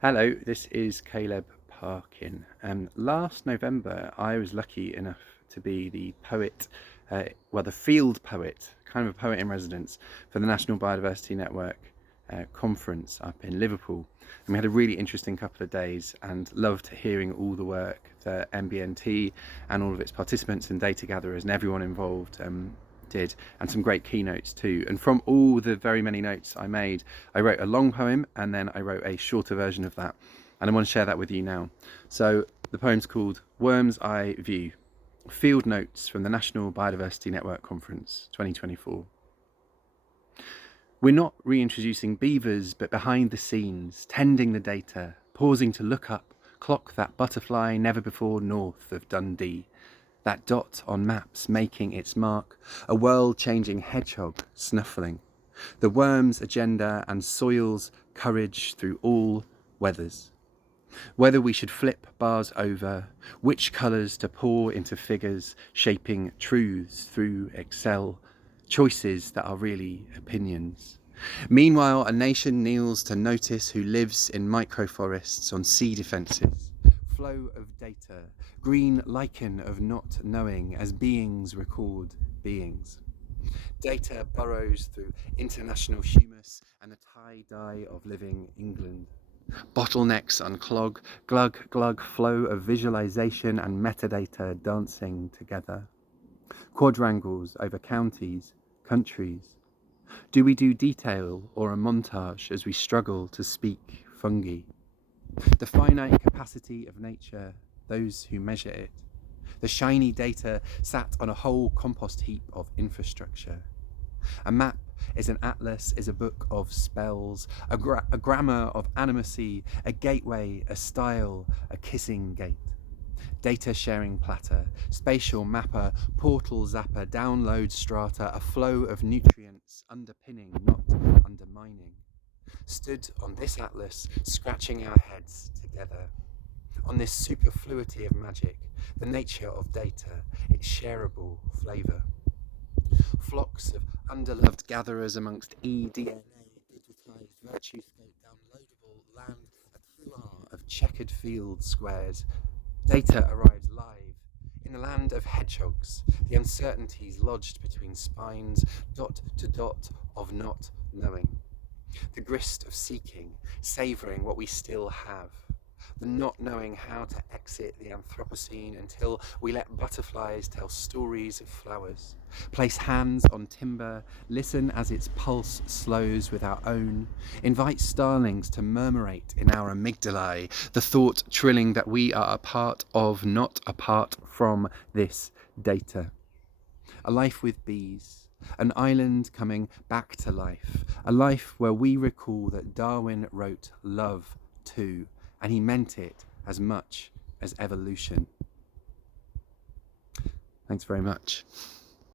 Hello, this is Caleb Parkin. Last November, I was lucky enough to be the poet, the field poet, kind of a poet in residence for the National Biodiversity Network conference up in Liverpool. And we had a really interesting couple of days and loved hearing all the work that NBNT and all of its participants and data gatherers and everyone involved did, and some great keynotes too. And from all the very many notes I made, I wrote a long poem and then I wrote a shorter version of that, and I want to share that with you now. So the poem's called Worm's Eye View, Field Notes from the National Biodiversity Network Conference 2024. We're not reintroducing beavers, but behind the scenes, tending the data, pausing to look up, clock that butterfly never before north of Dundee. That dot on maps making its mark, a world-changing hedgehog snuffling. The worm's agenda and soil's courage through all weathers. Whether we should flip bars over, which colours to pour into figures, shaping truths through Excel, choices that are really opinions. Meanwhile, a nation kneels to notice who lives in microforests on sea defences. Flow of data, green lichen of not knowing as beings record beings. Data burrows through international humus and the tie-dye of living England. Bottlenecks unclog, glug glug flow of visualization and metadata dancing together. Quadrangles over counties, countries. Do we do detail or a montage as we struggle to speak fungi? The finite capacity of nature, those who measure it. The shiny data sat on a whole compost heap of infrastructure. A map is an atlas, is a book of spells, a grammar of animacy, a gateway, a style, a kissing gate. Data sharing platter, spatial mapper, portal zapper, download strata, a flow of nutrients underpinning, not undermining. Stood on this atlas, scratching our heads together. On this superfluity of magic, the nature of data, its shareable flavour. Flocks of underloved gatherers amongst eDNA, digitised virtue scope, downloadable land, a couloir of checkered field squares. Data arrives live. In the land of hedgehogs, the uncertainties lodged between spines, dot to dot of not knowing. The grist of seeking, savouring what we still have. The not knowing how to exit the Anthropocene until we let butterflies tell stories of flowers. Place hands on timber, listen as its pulse slows with our own. Invite starlings to murmurate in our amygdalae, the thought trilling that we are a part of, not apart from this data. A life with bees. An island coming back to life, a life where we recall that Darwin wrote love too, and he meant it as much as evolution. Thanks very much.